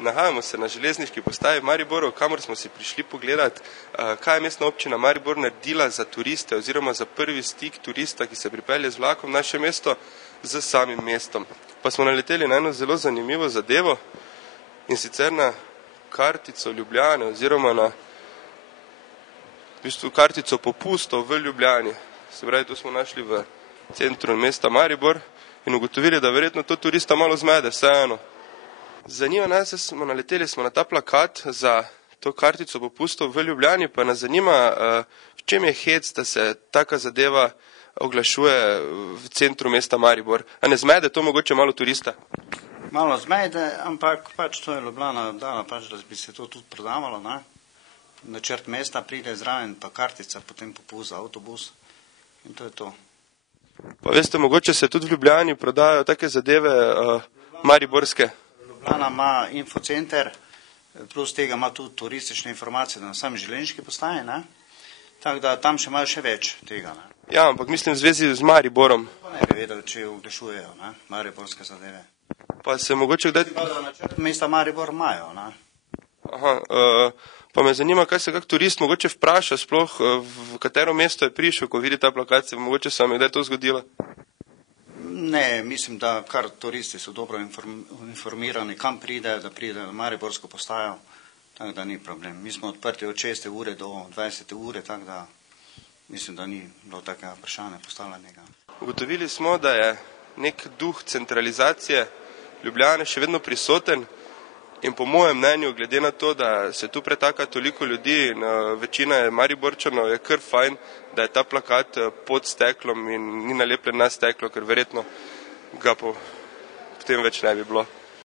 Nahajamo se na železniški postaji v Mariboru, kamor smo si prišli pogledati, kaj je mestna občina Maribor naredila za turiste oziroma za prvi stik turista, ki se pripelje z vlakom v naše mesto, z samim mestom. Pa smo naleteli na eno zelo zanimivo zadevo in sicer na kartico Ljubljane oziroma na kartico popustov v Ljubljani. Se pravi, to smo našli v centru mesta Maribor in ugotovili, da verjetno to turista malo zmede, vseeno. Zanima nas, da smo naleteli na ta plakat za to kartico popustov v Ljubljani, pa nas zanima, v čem je hec, da se taka zadeva oglašuje v centru mesta Maribor. A ne zmede to mogoče malo turista? Malo zmede, ampak pač to je Ljubljana dala, pač, da bi se to tudi prodavalo, ne? Načrt mesta pride zraven, pa kartica, potem popust za avtobus in to je to. Pa veste, mogoče se tudi v Ljubljani prodajajo take zadeve mariborske? Ljubljana ima infocenter, plus tega ima tudi turistične informacije na sami železniški postaji, ne? Tako da tam še imajo še več tega, ne? Ja, ampak mislim v zvezi z Mariborom. Pa ne bi vedel, če oglašujejo, ne? Mariborske zadeve. Pa se mogoče kdaj... Načrt mesta Maribor imajo, ne? Aha, pa me zanima, kaj se kak turist mogoče vpraša sploh, v katero mesto je prišel, ko vidi ta plakat, se mogoče se vam je kdaj to zgodilo? Ne, mislim, da kar turisti so dobro informirani, kam pridejo, da pridejo na Mariborsko postajo, tako da ni problem. Mi smo odprti od 6. ure do 20. ure, tako da mislim, da ni bilo takega vprašanja postavljenega. Ugotovili smo, da je nek duh centralizacije Ljubljane še vedno prisoten in po mojem mnenju, glede na to, da se tu pretaka toliko ljudi in večina je Mariborčanov, je kar fajn, da je ta plakat pod steklom in ni nalepljen na steklo, ker verjetno ga potem več ne bi bilo.